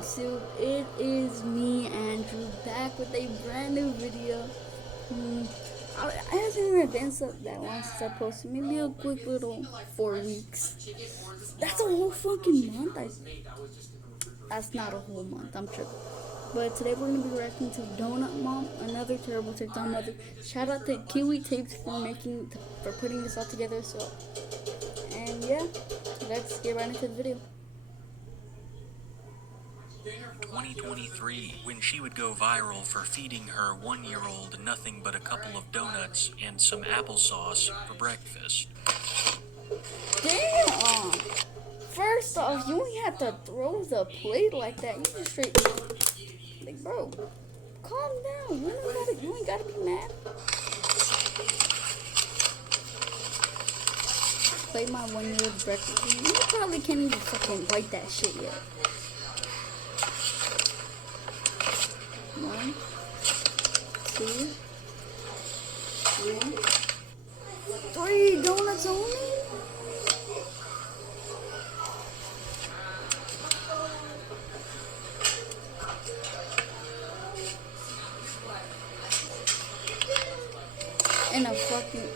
So it is me, Andrew, back with a brand new video. It hasn't even been so that long since I posted. Maybe a quick little 4 weeks. That's a whole fucking month. That's not a whole month. I'm tripping. But today we're gonna be reacting to Donut Mom, another terrible TikTok mother. Shout out to Kiwi Tapes for putting this all together. So, and yeah, let's get right into the video. 2023, when she would go viral for feeding her 1-year-old nothing but a couple of donuts and some applesauce for breakfast. Damn! First off, you ain't have to throw the plate like that. You just straight, like, bro, calm down. You ain't gotta be mad. Play my 1-year-old breakfast. You probably can't even fucking write that shit yet. 1, 2, 3. 3 donuts only? And a fucking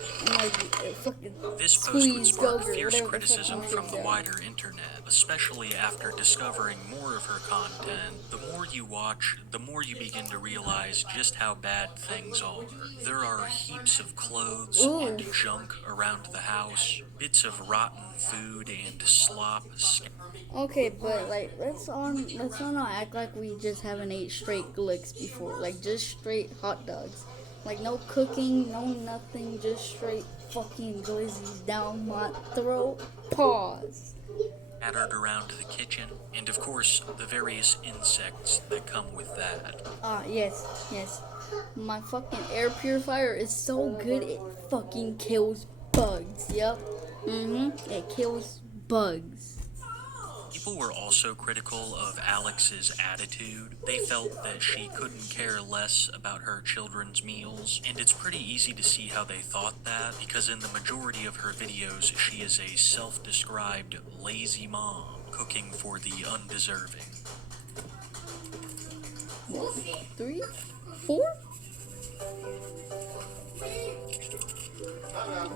This post would squeeze spark yogurt, fierce whatever criticism the from fuck the is wider internet, especially after discovering more of her content. The more you watch, the more you begin to realize just how bad things are. There are heaps of clothes and junk around the house, bits of rotten food and slop. Okay, but like let's all not act like we just haven't ate straight glicks before, like just straight hot dogs, like no cooking, no nothing, just straight fucking glizzies down my throat. Pause. Scattered around the kitchen, and of course, the various insects that come with that. Yes. My fucking air purifier is so good it fucking kills bugs. Yep. It kills bugs. People were also critical of Alex's attitude. They felt that she couldn't care less about her children's meals, and it's pretty easy to see how they thought that, because in the majority of her videos, she is a self-described lazy mom, cooking for the undeserving. 3, 4.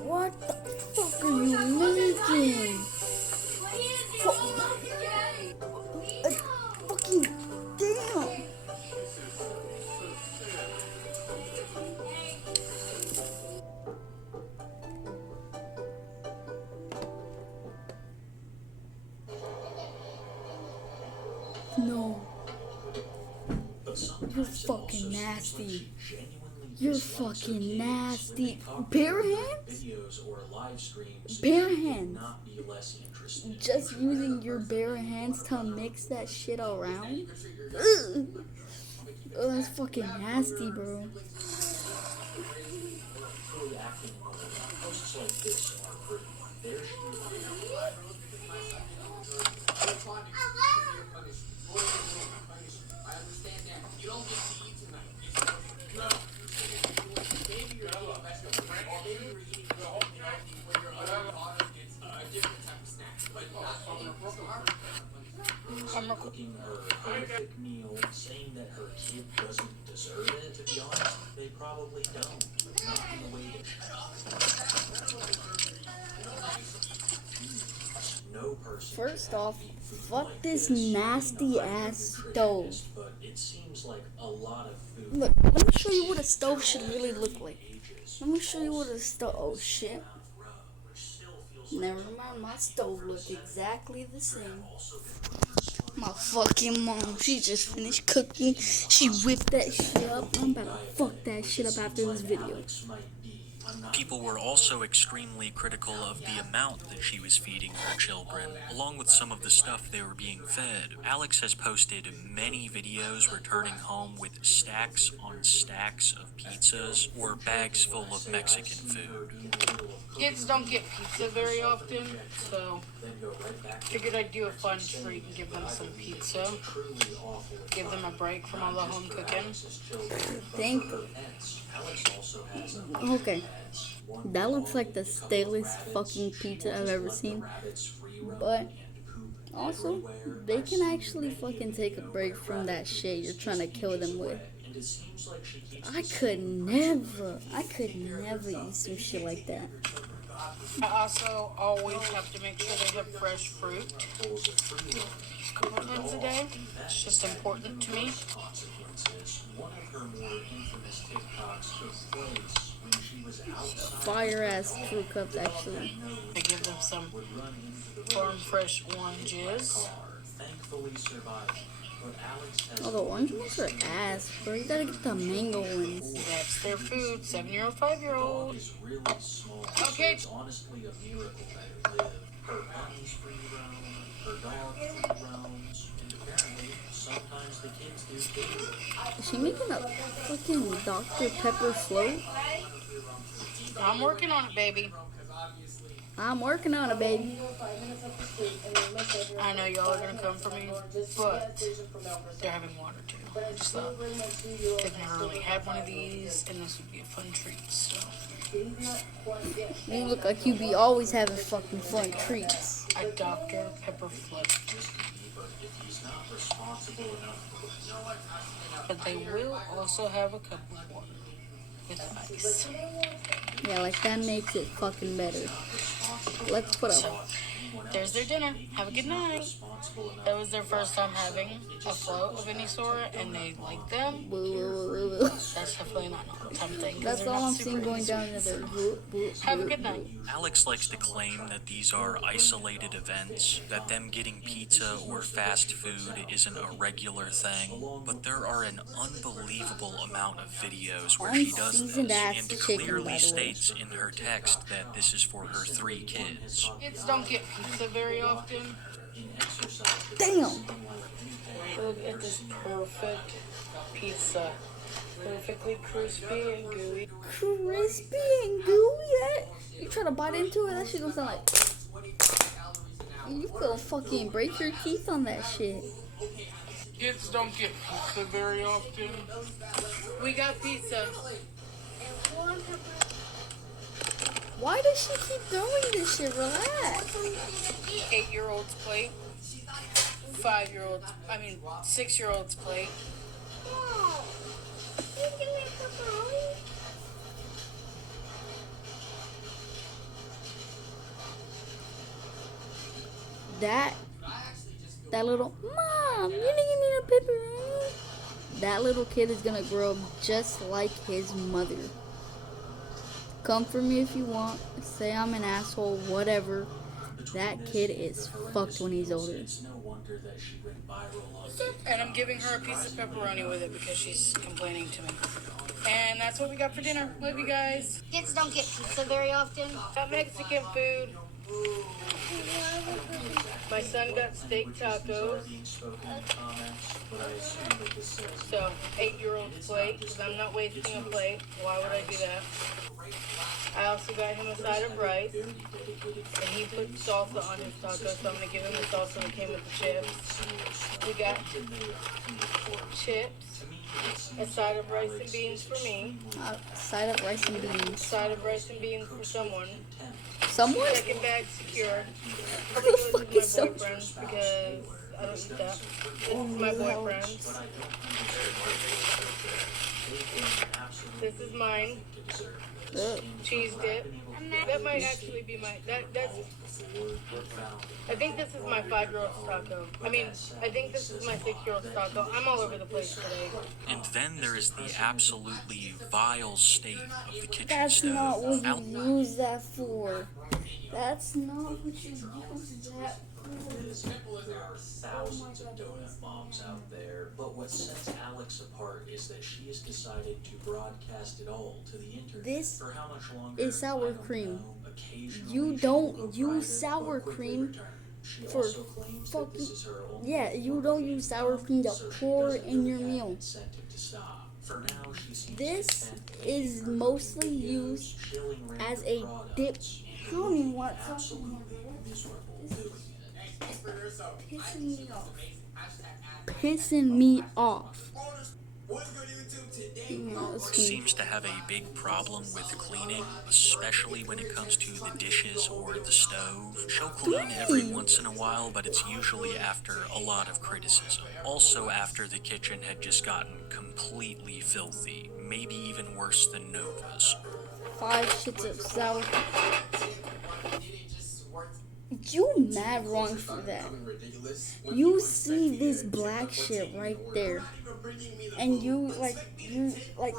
What the fuck are you making? Fucking damn! No. You're fucking nasty. You're fucking nasty. Bare hands? Bare hands. Just using your bare hands to mix that shit around? Ugh. Oh, that's fucking nasty, bro. Cooking her horrific meal, saying that her kid doesn't deserve it. To be honest, they probably don't. Not in the way that no person. First off, fuck this nasty ass stove. But it seems like a lot of food. Look, let me show you what a stove should really look like. Let me show you what a stove. Oh shit. Never mind, my stove looked exactly the same. My fucking mom, she just finished cooking. She whipped that shit up. I'm about to fuck that shit up after this video. People were also extremely critical of the amount that she was feeding her children, along with some of the stuff they were being fed. Alex has posted many videos returning home with stacks on stacks of pizzas or bags full of Mexican food. Kids don't get pizza very often, so figured I'd do a fun treat and give them some pizza. Give them a break from all the home cooking. Thank you. Okay. That looks like the stalest fucking pizza I've ever seen. But Also, they can actually fucking take a break from that shit you're trying to kill them with. I could never eat some shit like that. I also always have to make sure they have fresh fruit a couple times a day. It's just important to me. Fire ass fruit cups, actually. I give them some farm fresh oranges. Oh, the orange ones are ass, bro. You gotta get the mango ones. That's their food. 7-year-old, 5-year-old. Okay. Honestly, a miracle that it lived. Her bunnies free roam, her dog free roams, and apparently sometimes the kids do too. Is she making a fucking Dr. Pepper float? I'm working on it, baby. I'm working on it, baby. I know y'all are gonna come for me, but they're having water too. I just thought they've never really had one of these, and this would be a fun treat. So You look like you be always having fucking fun treats. a Dr. Pepper float. But they will also have a cup of water with ice. Yeah, like that makes it fucking better. Let's put So up. there's their dinner. Have a good night. That was their first time having a float of any sort, and they like them. That's definitely not an all-time thing. 'Cause That's they're all not I'm super seeing going easy. down in there. Have a good night. Alex likes to claim that these are isolated events, that them getting pizza or fast food isn't a regular thing, but there are an unbelievable amount of videos where she does this, Unseasoned ass and chicken, clearly by the way. states in her text that this is for her 3 kids. Kids don't get pizza very often. Damn! Look at this perfect pizza. Perfectly crispy and gooey. Crispy and gooey. That you try to bite into it, that shit gonna sound like. You gonna fucking break your teeth on that shit. Kids don't get pizza very often. We got pizza. Why does she keep throwing this shit? Relax. 8-year-old's plate. 6-year-old's plate. That little mom, you didn't give me a pepperoni. That little kid is gonna grow up just like his mother. Come for me if you want. Say I'm an asshole, whatever. That kid is fucked when he's older. And I'm giving her a piece of pepperoni with it because she's complaining to me. And that's what we got for dinner. Love you guys. Kids don't get pizza very often. Got Mexican food. My son got steak tacos. So, 8-year-old's plate, because I'm not wasting a plate. Why would I do that? I also got him a side of rice. And he put salsa on his taco, so I'm going to give him the salsa that came with the chips. We got chips. A side of rice and beans for me. Side of rice and beans. Side of rice and beans for someone. Someone? Second bag secure. Who the fuck is This is my so? boyfriend's because I don't eat that. This is my boyfriend's. This is mine. Ugh. Cheese dip. That might actually be my. That's. I think this is my 5-year-old's taco. I think this is my 6-year-old's taco. I'm all over the place today. And then there is the absolutely vile state of the kitchen That's stove. not what Al- you use that for. That's not what you use that for. There are thousands of donut moms out there, but what sets Alex apart is that she has decided to broadcast it all to the internet. This For how much longer? is sour I don't cream. know. Occasionally You she don't will go use private, sour but quickly cream return. She for also claims that this is her only Yeah, you form don't of use sour income, cream to so she pour doesn't in really your have an meal. incentive to stop. For now, she seems This content is making mostly videos, used chilling random as a products, dip. and I don't even doing want absolutely miserable doing it. Pissing me off. Pissing me off. Yeah, that's me. seems to have a big problem with cleaning, especially when it comes to the dishes or the stove. She'll clean every once in a while, but it's usually after a lot of criticism. Also after the kitchen had just gotten completely filthy, maybe even worse than Nova's. 5 shits of sour. You mad wrong for that. You see this black shit right there, and you like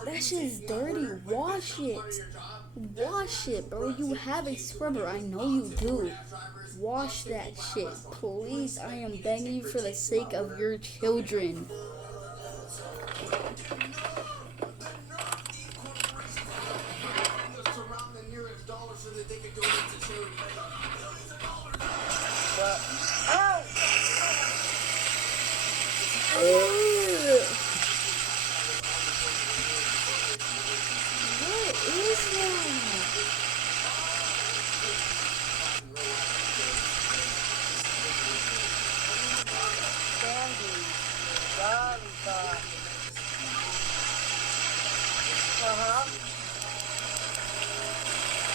that shit is dirty. Wash it, bro. You have a scrubber. I know you do. Wash that shit, please. I am begging you for the sake of your children. Ugh. What is that?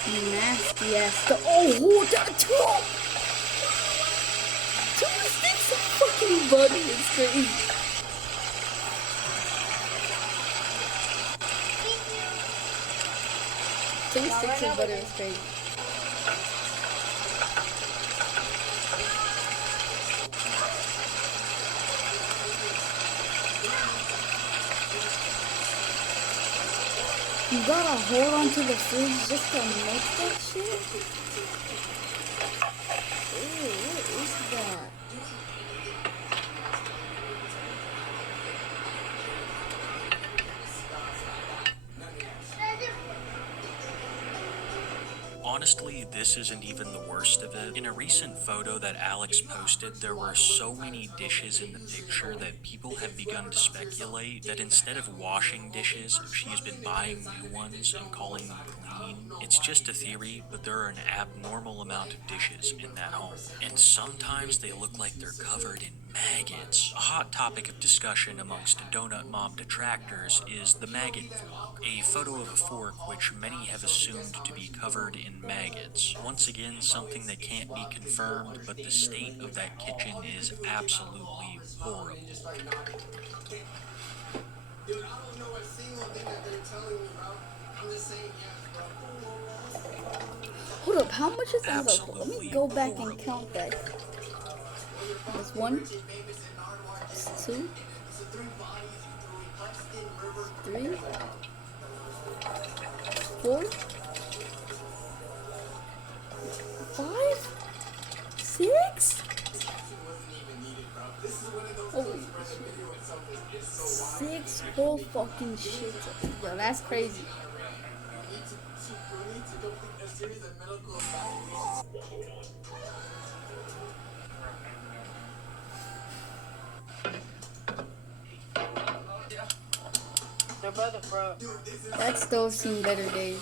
Nasty ass stuff. Oh, that too. 2 sticks of fucking butter is crazy. Two sticks of butter is crazy. You gotta hold onto the fridge just to make that shit? Ew, what is that? Honestly, this isn't even the worst of it. In a recent photo that Alex posted, there were so many dishes in the picture that people have begun to speculate that instead of washing dishes, she has been buying new ones and calling them clean. It's just a theory, but there are an abnormal amount of dishes in that home. And sometimes they look like they're covered in maggots. A hot topic of discussion amongst Donut Mom detractors is the maggot fork, a photo of a fork which many have assumed to be covered in maggots. Once again, something that can't be confirmed, but the state of that kitchen is absolutely horrible. Dude, I don't know a single thing that they're telling me, bro. I'm just saying yes, bro. Hold up, how much is that? Let me Absolutely go back and horrible. count that. That's 1, 2, 3, 4, 5, 6. Holy shit. 6 whole fucking shit. Yo, that's crazy. Their brother, bro. That stove seen better days.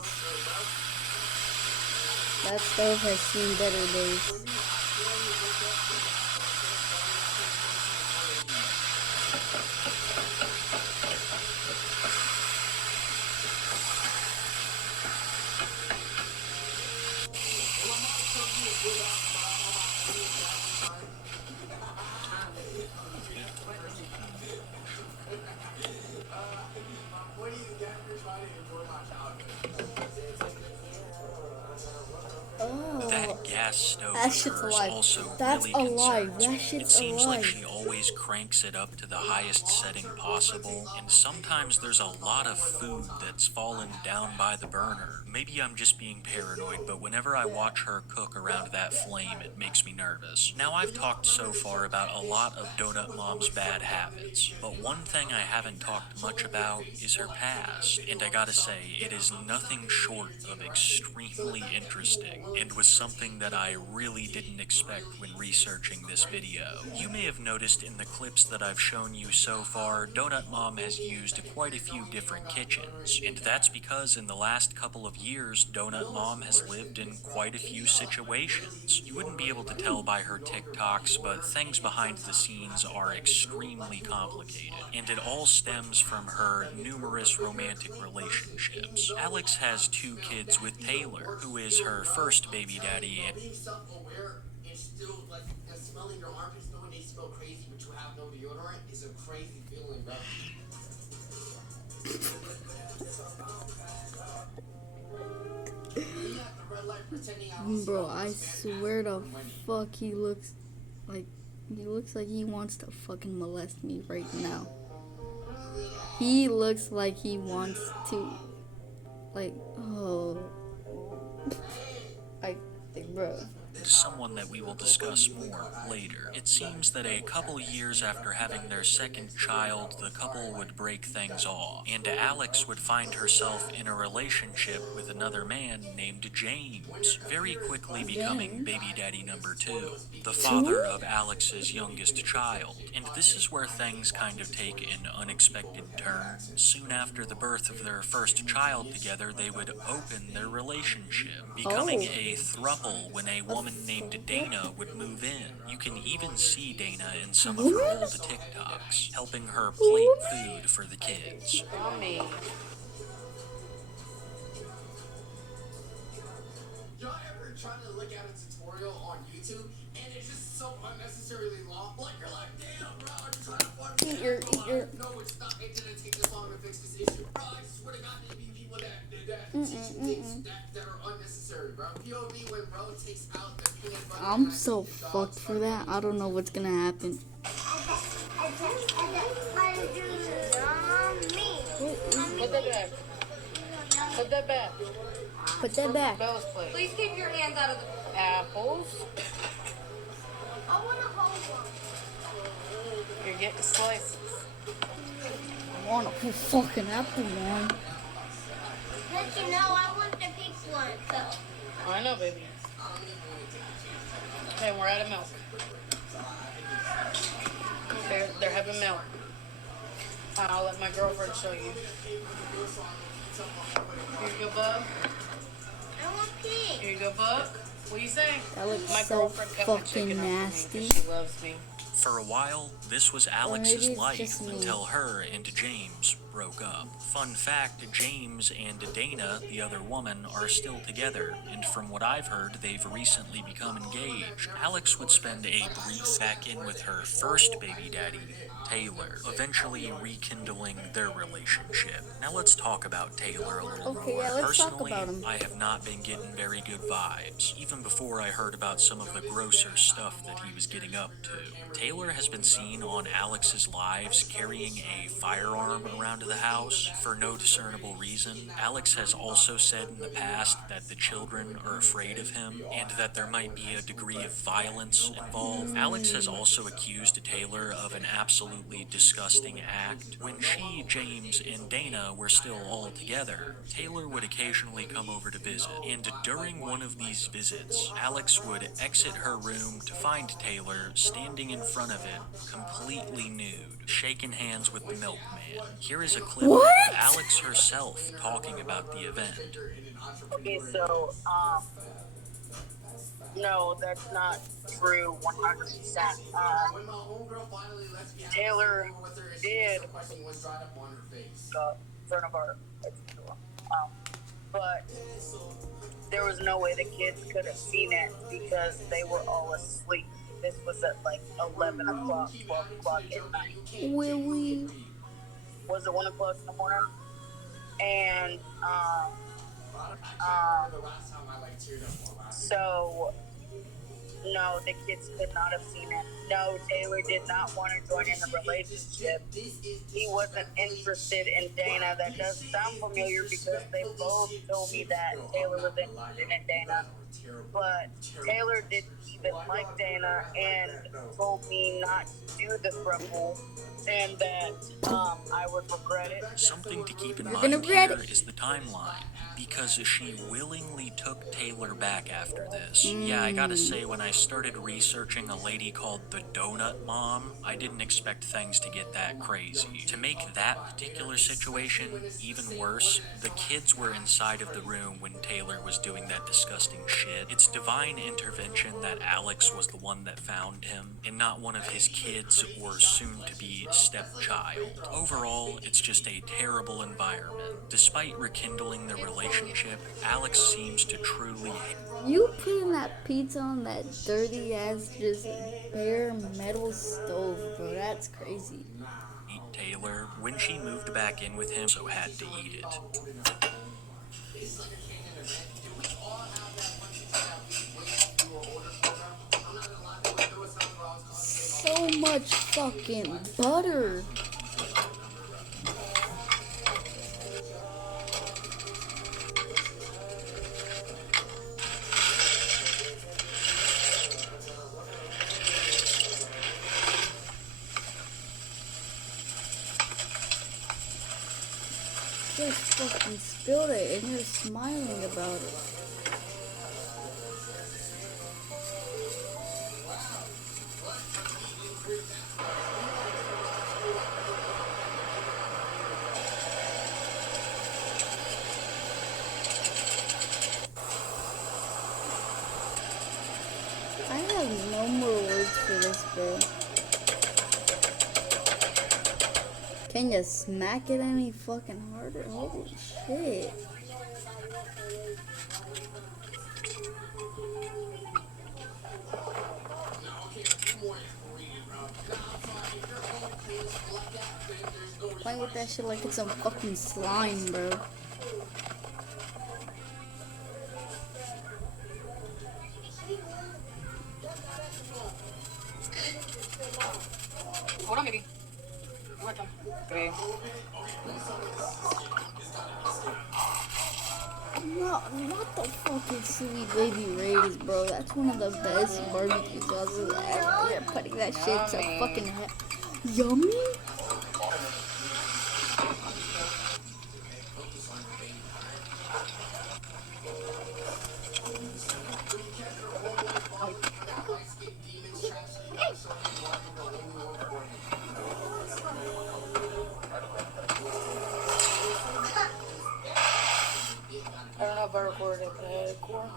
That stove has seen better days. Oh, That gas stove that of shit's hers alive. also That's really a lie. concerns That me. shit's It seems like alive. she always cranks it up to the highest setting possible, and sometimes there's a lot of food that's fallen down by the burner. Maybe I'm just being paranoid, but whenever I watch her cook around that flame, it makes me nervous. Now, I've talked so far about a lot of Donut Mom's bad habits, but one thing I haven't talked much about is her past, and I gotta say, it is nothing short of extremely interesting, and was something that I really didn't expect when researching this video. You may have noticed noticed in the clips that I've shown you so far, Donut Mom has used quite a few different kitchens, and that's because in the last couple of years, Donut Mom has lived in quite a few situations. You wouldn't be able to tell by her TikToks, but things behind the scenes are extremely complicated, and it all stems from her numerous romantic relationships. Alex has 2 kids with Taylor, who is her first baby daddy, and Being self-aware and still like smelling your armpits knowing they smell crazy but you have no deodorant is a crazy feeling, bro. You have the red light pretending I was Bro, I swear to fuck he looks like he wants to fucking molest me right now. He looks like he wants to, like, oh, like, bro. someone that we will discuss more later. It seems that a couple years after having their second child, the couple would break things off, and Alex would find herself in a relationship with another man named James, very quickly becoming baby daddy number 2, the father of Alex's youngest child. And this is where things kind of take an unexpected turn. Soon after the birth of their first child together, they would open their relationship, becoming a throuple when a woman named Dana would move in. You can even see Dana in some of her old TikToks, helping her plate food for the kids. Mommy. Y'all ever try to look at a tutorial on YouTube and it's just so unnecessarily long? Like you're like, damn, bro, are you trying to fuck me? Eat your- No, it's not. It didn't take this long to fix this issue. Bro, I swear to God, there be people that teach you things that are unnecessary, bro. POV when bro takes out the peanut butter. I'm so fucked for that. I don't know what's gonna happen. Put that back. Put that back. Put that back. Bell's plate. Please keep your hands out of the. Apples. I want to hold one. You're getting slices. I want a whole fucking apple one. Let you know I want the pink one. So. I know, baby. Okay, we're out of milk. They're having milk. I'll let my girlfriend show you. Here you go, bub. I want pink. Here you go, Buck. What do you say? That looks My so girlfriend cut my fucking chicken up for me nasty. 'cause she loves me. For a while, this was Alex's maybe it's life just me. until her and James broke up. Fun fact, James and Dana, the other woman, are still together, and from what I've heard, they've recently become engaged. Alex would spend a brief back in with her first baby daddy, Taylor, eventually rekindling their relationship. Now let's talk about Taylor a little Okay, more. yeah, let's talk Personally, about him. I have not been getting very good vibes, even before I heard about some of the grosser stuff that he was getting up to. Taylor has been seen on Alex's lives carrying a firearm around the house for no discernible reason. Alex has also said in the past that the children are afraid of him and that there might be a degree of violence involved. Alex has also accused Taylor of an absolutely disgusting act. When she, James, and Dana were still all together, Taylor would occasionally come over to visit, and during one of these visits, Alex would exit her room to find Taylor standing in front of it, completely nude, shaking hands with the milkman. Here is a clip of Alex herself talking about the event. Okay, so, no, that's not true 100%. When my homegirl finally left me, Taylor did was dried up on her face. in front of our door. But there was no way the kids could have seen it because they were all asleep. This was at like 11 o'clock, 12 o'clock at night. Will we? Was it 1 o'clock in the morning? And, The last time I like teared up or laughed. so, no, the kids could not have seen it. No, Taylor did not want to join in the relationship. He wasn't interested in Dana. That does sound familiar because they both told me that Taylor was interested in Dana. But Taylor didn't even like Dana and told me not to do the throuple and that I would regret it. Something to keep in gonna mind regret here is the timeline, because she willingly took Taylor back after this. Yeah, I gotta say, when I started researching a lady called the Donut Mom, I didn't expect things to get that crazy. To make that particular situation even worse, the kids were inside of the room when Taylor was doing that disgusting shit. It's divine intervention that Alex was the one that found him, and not one of his kids or soon-to-be stepchild. Overall, it's just a terrible environment. Despite rekindling the relationship, Alex seems to truly You putting that pizza on that dirty ass just bare metal stove, bro. That's crazy. hate Taylor. When she moved back in with him, so had to eat it. So much fucking butter. Just fucking spilled it and you're smiling about it. I have no more words for this, bro. Can you smack it any fucking harder? Holy shit. Playing with that shit like it's some fucking slime, bro. Hold on, baby. Welcome. Baby. No, not the fucking Sweet Baby Ray's, bro. That's one of the best barbecue sauces ever. You're putting that shit to fucking yummy? I don't know if I recorded the core.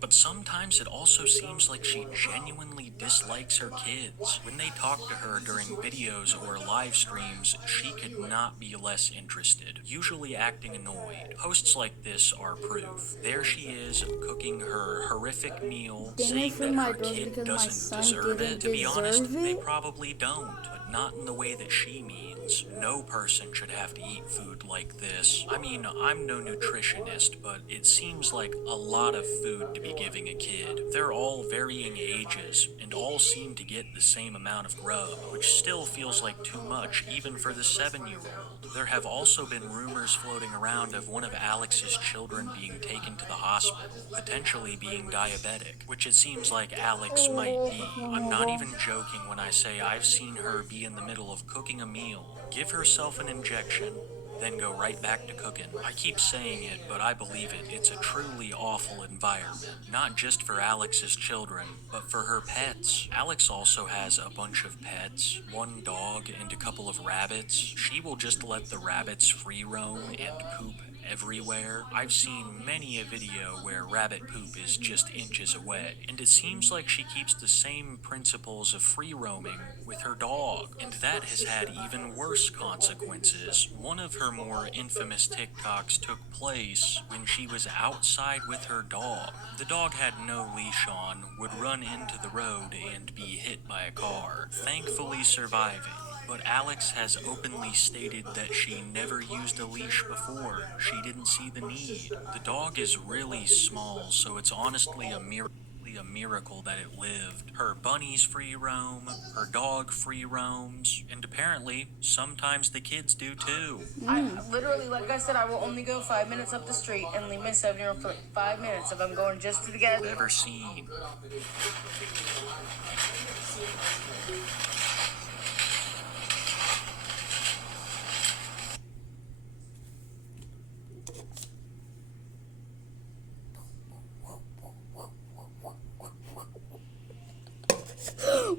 But sometimes it also seems like she genuinely dislikes her kids. When they talk to her during videos or live streams, she could not be less interested, usually acting annoyed. Posts like this are proof. There she is, cooking her horrific meal, Dinner saying for that my her girls kid because my doesn't son deserve didn't it. To be honest, deserve they it? probably don't, but not in the way that she means. No person should have to eat food like this. I mean, I'm no nutritionist, but it seems like a lot of food to be giving a kid. They're all varying ages, and all seem to get the same amount of grub, which still feels like too much, even for the 7-year-old. There have also been rumors floating around of one of Alex's children being taken to the hospital, potentially being diabetic, which it seems like Alex might be. I'm not even joking when I say I've seen her be in the middle of cooking a meal, give herself an injection, then go right back to cooking. I keep saying it, but I believe it. It's a truly awful environment. Not just for Alex's children, but for her pets. Alex also has a bunch of pets, one dog and a couple of rabbits. She will just let the rabbits free roam and poop everywhere. I've seen many a video where rabbit poop is just inches away, and it seems like she keeps the same principles of free roaming with her dog, and that has had even worse consequences. One of her more infamous TikToks took place when she was outside with her dog. The dog had no leash on, would run into the road and be hit by a car, thankfully surviving. But Alex has openly stated that she never used a leash before. She didn't see the need. The dog is really small, so it's honestly a miracle that it lived. Her bunnies free roam, her dog free roams, and apparently sometimes the kids do too. I literally, like I said, I will only go 5 minutes up the street and leave my 7-year-old for 5 minutes if I'm going just to the gas. Ever seen.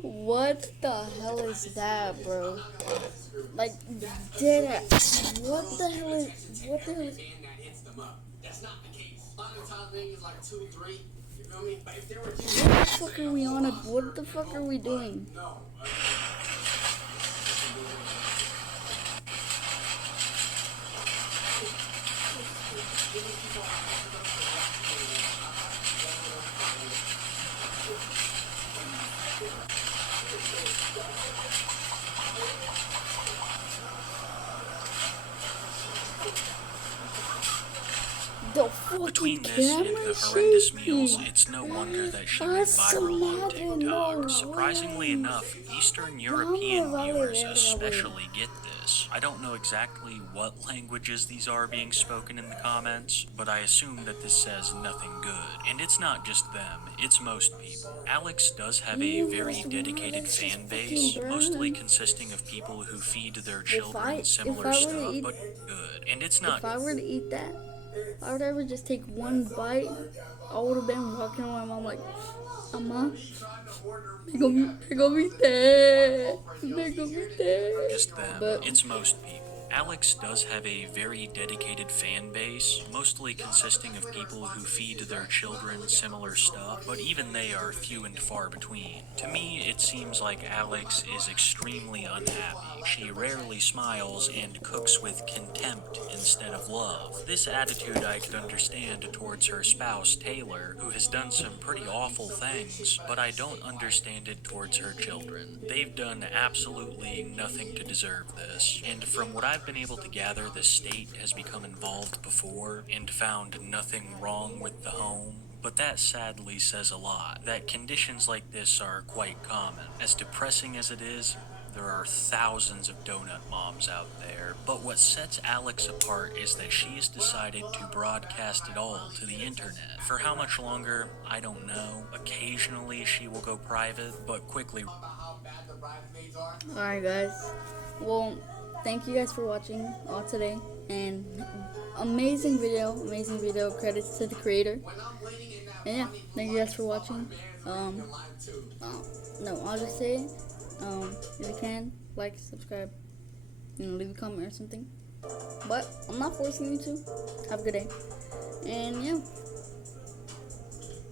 What the hell is that, bro? Like, dead ass. What the hell is? What the hell is? And that hits them up. That's not the case. A lot of times maybe it's like 2, 3. You feel me? But if there were just What the fuck are we on? What the fuck are we doing? no. The fucking Between this and the camera horrendous shaking. meals, it's no wonder that she went That's viral on so TikTok. mad, Surprisingly no enough, Eastern European vale, viewers vale. especially get this. I don't know exactly what languages these are being spoken in the comments, but I assume that this says nothing good. And it's not just them, it's most people. Alex does have a very dedicated fan base, mostly consisting of people who feed their children similar were to stuff, eat- but good. And it's not If I were to eat that, if I would ever just take one bite, I would have been walking around my mom like, Mama, they're gonna be dead. They're gonna be dead. just them. But- It's most people. Alex does have a very dedicated fan base, mostly consisting of people who feed their children similar stuff, but even they are few and far between. To me, it seems like Alex is extremely unhappy. She rarely smiles and cooks with contempt instead of love. This attitude I could understand towards her spouse, Taylor, who has done some pretty awful things, but I don't understand it towards her children. They've done absolutely nothing to deserve this, and from what I've been able to gather, the state has become involved before and found nothing wrong with the home. But that sadly says a lot, that conditions like this are quite common. As depressing as it is, there are thousands of donut moms out there, but what sets Alex apart is that she has decided to broadcast it all to the internet. For how much longer, I don't know. Occasionally she will go private, but quickly About how bad the bridesmaids are. Alright, guys. Well, thank you guys for watching all today. And amazing video. Credits to the creator. When I'm waiting in that And yeah, funny thank you guys for watching. live too. No, I'll just say, if you can, like, subscribe, leave a comment or something. But I'm not forcing you to. Have a good day. And yeah.